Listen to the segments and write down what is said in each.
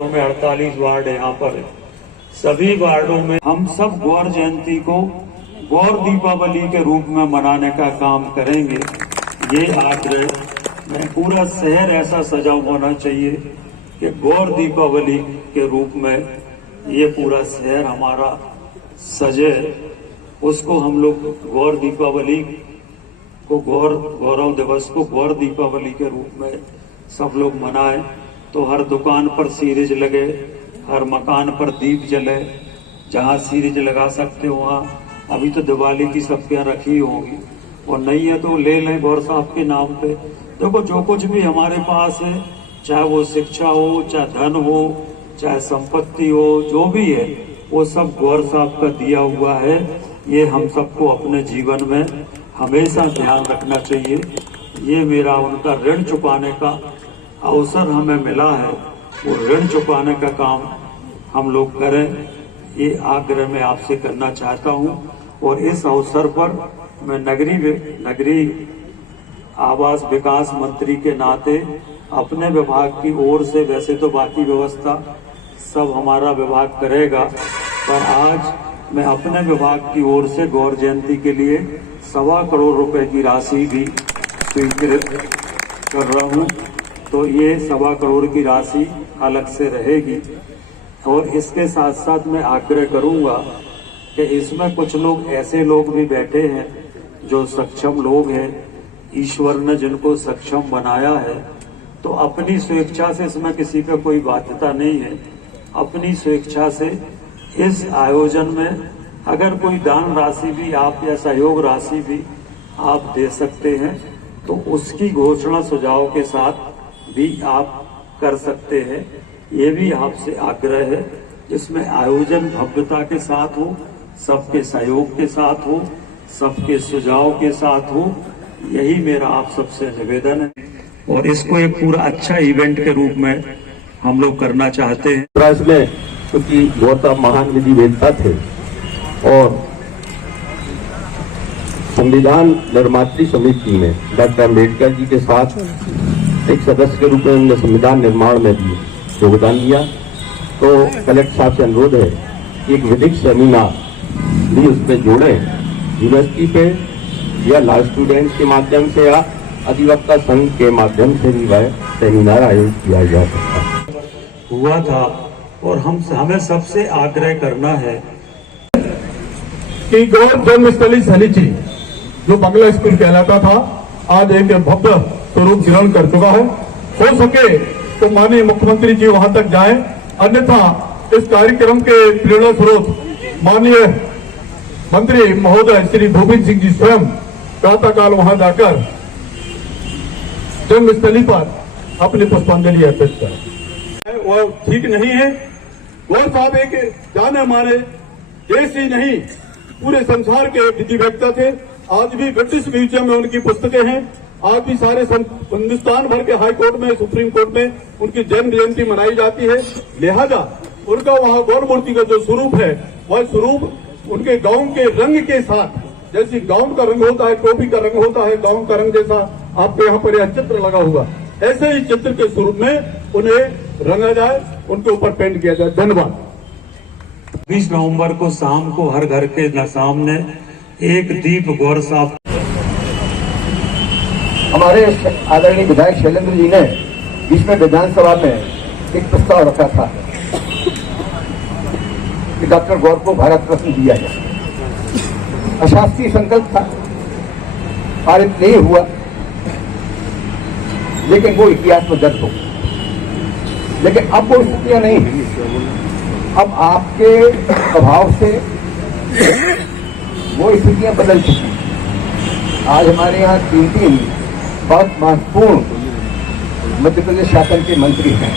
में 48 वार्ड यहाँ पर सभी वार्डों में हम सब गौर जयंती को गौर दीपावली के रूप में मनाने का काम करेंगे। ये आग्रह में पूरा शहर ऐसा सजा होना चाहिए कि गौर दीपावली के रूप में ये पूरा शहर हमारा सजे। उसको हम लोग गौर दीपावली को गौरव दिवस को गौर दीपावली के रूप में सब लोग मनाएं। तो हर दुकान पर सीरीज लगे, हर मकान पर दीप जले, जहां सीरीज लगा सकते हो वहां। अभी तो दिवाली की सबके यहाँ रखी होगी और नहीं है तो ले लें गौर साहब के नाम पे। देखो जो कुछ भी हमारे पास है, चाहे वो शिक्षा हो, चाहे धन हो, चाहे संपत्ति हो, जो भी है वो सब गौर साहब का दिया हुआ है। ये हम सबको अपने जीवन में हमेशा ध्यान रखना चाहिए। ये मेरा उनका ऋण चुकाने का अवसर हमें मिला है, वो ऋण चुकाने का काम हम लोग करें, ये आग्रह मैं आपसे करना चाहता हूं। और इस अवसर पर मैं नगरीय आवास विकास मंत्री के नाते अपने विभाग की ओर से, वैसे तो बाकी व्यवस्था सब हमारा विभाग करेगा, पर आज मैं अपने विभाग की ओर से गौर जयंती के लिए 1.25 करोड़ रुपए की राशि भी स्वीकृत कर रहा हूं। तो ये 1.25 करोड़ की राशि अलग से रहेगी। और इसके साथ साथ मैं आग्रह करूंगा कि इसमें कुछ लोग ऐसे लोग भी बैठे हैं जो सक्षम लोग हैं, ईश्वर ने जिनको सक्षम बनाया है, तो अपनी स्वेच्छा से, इसमें किसी का कोई बाध्यता नहीं है, अपनी स्वेच्छा से इस आयोजन में अगर कोई दान राशि भी आप या सहयोग राशि भी आप दे सकते हैं तो उसकी घोषणा सुझाव के साथ भी आप कर सकते हैं। ये भी आपसे आग्रह है, जिसमें आयोजन भव्यता के साथ हो, सबके सहयोग के साथ हो, सबके सुझाव के साथ हो। यही मेरा आप सबसे निवेदन है और इसको एक पूरा अच्छा इवेंट के रूप में हम लोग करना चाहते हैं। इसमें क्योंकि गौरव महान विधिवेत्ता थे और संविधान निर्मात्री समिति में डॉक्टर अम्बेडकर जी के साथ एक सदस्य के रूप में उन्होंने संविधान निर्माण में भी योगदान दिया। तो कलेक्टर साहब से अनुरोध है कि एक विधिक सेमिनार भी उस पर जोड़े, यूनिवर्सिटी पे या लॉ स्टूडेंट्स के माध्यम से या अधिवक्ता संघ के माध्यम से भी वह सेमिनार आयोजित किया जा सकता हुआ था। और हमें सबसे आग्रह करना है कि गौर जन्मस्थली सलीची जो बंगला स्कूल कहलाता था, आज एक भव्य स्वरूप ग्रहण कर चुका है। हो सके तो माननीय मुख्यमंत्री जी वहां तक जाएं, अन्यथा इस कार्यक्रम के प्रेरणा स्रोत माननीय मंत्री महोदय श्री भूपेंद्र सिंह जी स्वयं प्रातःकाल वहां जाकर जन्मस्थली पर अपनी पुष्पांजलि अर्पित करें। वो ठीक नहीं है। गौर साहब एक जाने माने देश ही नहीं पूरे संसार के विधिवेत्ता थे। आज भी ब्रिटिश म्यूजियम में उनकी पुस्तकें हैं। आज भी सारे हिंदुस्तान भर के हाई कोर्ट में, सुप्रीम कोर्ट में उनकी जन्म जयंती मनाई जाती है। लिहाजा उनका वहां गौर मूर्ति का जो स्वरूप है, वह स्वरूप उनके गांव के रंग के साथ, जैसी गांव का रंग होता है, टोपी का रंग होता है, गांव का रंग जैसा आपके यहाँ पर यह चित्र लगा हुआ, ऐसे ही चित्र के स्वरूप में उन्हें रंगा जाए, उनके ऊपर पेंट किया जाए। धन्यवाद। 20 नवंबर को शाम को हर घर के सामने एक दीप गौर साहब। हमारे आदरणीय विधायक शैलेंद्र जी ने बीच में विधानसभा में एक प्रस्ताव रखा था कि डॉक्टर गौर को भारत रत्न दिया जाए। अशास्त्रीय संकल्प था, पारित नहीं हुआ, लेकिन वो इतिहास में दर्ज हो। लेकिन अब वो स्थितियां नहीं है। अब आपके प्रभाव से वो स्थितियां बदल चुकी हैं। आज हमारे यहाँ तीन बहुत महत्वपूर्ण मध्य प्रदेश शासन के मंत्री हैं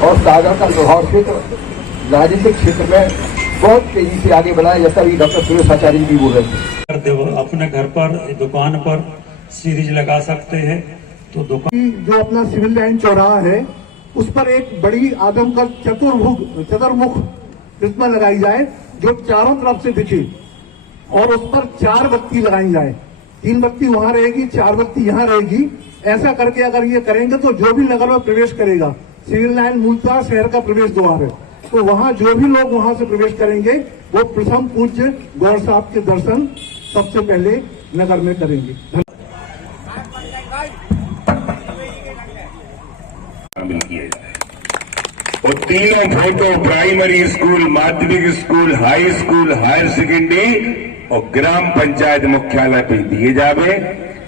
और सागर का प्रभाव क्षेत्र राजनीतिक क्षेत्र में बहुत तेजी से आगे बढ़ा है, जैसा भी डॉक्टर सुरेश आचार्य जी बोल रहे थे। अपने घर पर, दुकान पर सीरीज लगा सकते हैं। तो दुकान जो अपना सिविल लाइन चौराहा है उस पर एक बड़ी आदम का चतुर्मुख प्रतिमा लगाई जाए जो चारों तरफ से दिखे और उस पर 4 बत्ती लगाई जाए। 3 बत्ती वहां रहेगी, 4 बत्ती यहाँ रहेगी। ऐसा करके अगर ये करेंगे तो जो भी नगर में प्रवेश करेगा सिविल लाइन मूलतः शहर का प्रवेश द्वार है, तो वहाँ जो भी लोग वहाँ से प्रवेश करेंगे वो प्रथम पूज्य गौर साहब के दर्शन सबसे पहले नगर में करेंगे। और तीनों फोटो प्राइमरी स्कूल, माध्यमिक school, high school, higher secondary और ग्राम पंचायत मुख्यालय पे दिए जावे,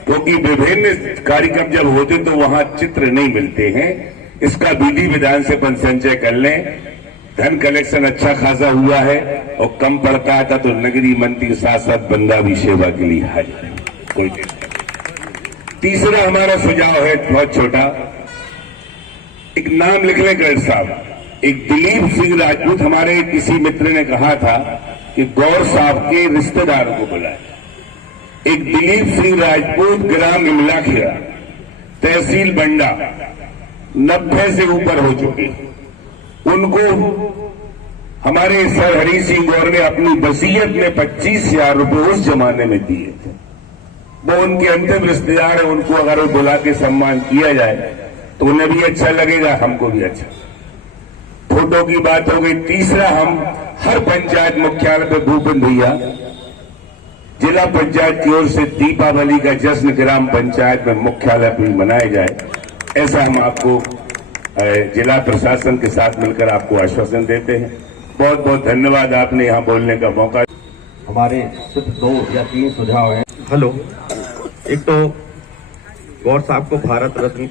क्योंकि विभिन्न कार्यक्रम जब होते तो वहां चित्र नहीं मिलते हैं। इसका विधि विधान से अपन संचय कर लें। धन कलेक्शन अच्छा खासा हुआ है और कम पड़ता था तो नगरीय मंत्री के साथ साथ बंदा भी सेवा के लिए हाजिर है। कोई तीसरा हमारा सुझाव है बहुत छोटा, एक नाम लिख लें कलेक्टर साहब। एक दिलीप सिंह राजपूत, हमारे किसी मित्र ने कहा था कि गौर साहब के रिश्तेदारों को बुलाए। एक दिलीप सिंह राजपूत, ग्राम इमलाखिया, तहसील बंडा, 90 से ऊपर हो चुके, उनको हमारे सर हरी सिंह गौर ने अपनी वसीयत में 25,000 रुपए उस जमाने में दिए थे। वो उनके अंतिम रिश्तेदार है, उनको अगर वो बुला के सम्मान किया जाए तो उन्हें भी अच्छा लगेगा, हमको भी अच्छा। फोटो की बात हो गई। तीसरा, हम हर पंचायत मुख्यालय पे भूपेंद्र भैया, जिला पंचायत की ओर से दीपावली का जश्न ग्राम पंचायत में मुख्यालय पर मनाया जाए, ऐसा हम आपको जिला प्रशासन के साथ मिलकर आपको आश्वासन देते हैं। बहुत बहुत धन्यवाद, आपने यहाँ बोलने का मौका। हमारे सिर्फ 2 या 3 सुझाव हैं। हेलो, एक तो गौर साहब को भारत रत्न,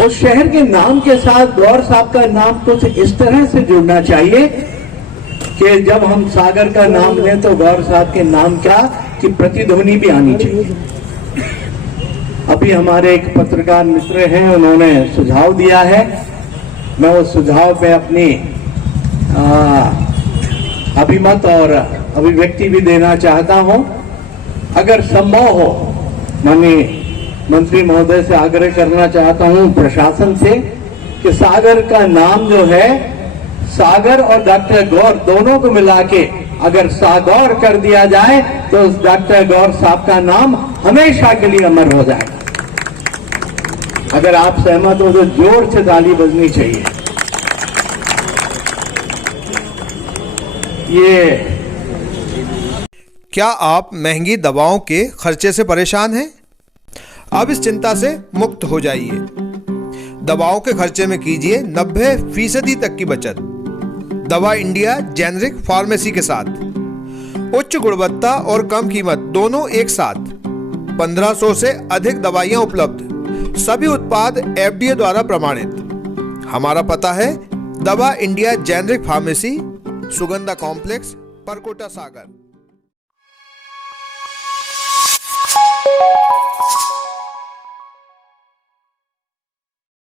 और शहर के नाम के साथ गौर साहब का नाम कुछ इस तरह से जुड़ना चाहिए कि जब हम सागर का नाम लें तो गौर साहब के नाम क्या कि प्रतिध्वनि भी आनी चाहिए। अभी हमारे एक पत्रकार मित्र हैं, उन्होंने सुझाव दिया है, मैं उस सुझाव पे अपनी अभिमत और अभिव्यक्ति भी देना चाहता हूं। अगर संभव हो, माननीय मंत्री महोदय से आग्रह करना चाहता हूं प्रशासन से कि सागर का नाम जो है, सागर और डॉक्टर गौर दोनों को मिला के अगर सागौर कर दिया जाए तो डॉक्टर गौर साहब का नाम हमेशा के लिए अमर हो जाएगा। अगर आप सहमत हो तो जोर से ताली बजनी चाहिए। ये क्या आप महंगी दवाओं के खर्चे से परेशान हैं? अब इस चिंता से मुक्त हो जाइए। दवाओं के खर्चे में कीजिए 90% तक की बचत दवा इंडिया जेनेरिक फार्मेसी के साथ। उच्च गुणवत्ता और कम कीमत दोनों एक साथ। 1500 से अधिक दवाइयां उपलब्ध, सभी उत्पाद FDA द्वारा प्रमाणित। हमारा पता है Dawa India generic pharmacy, Sugandha complex, Parkota सागर।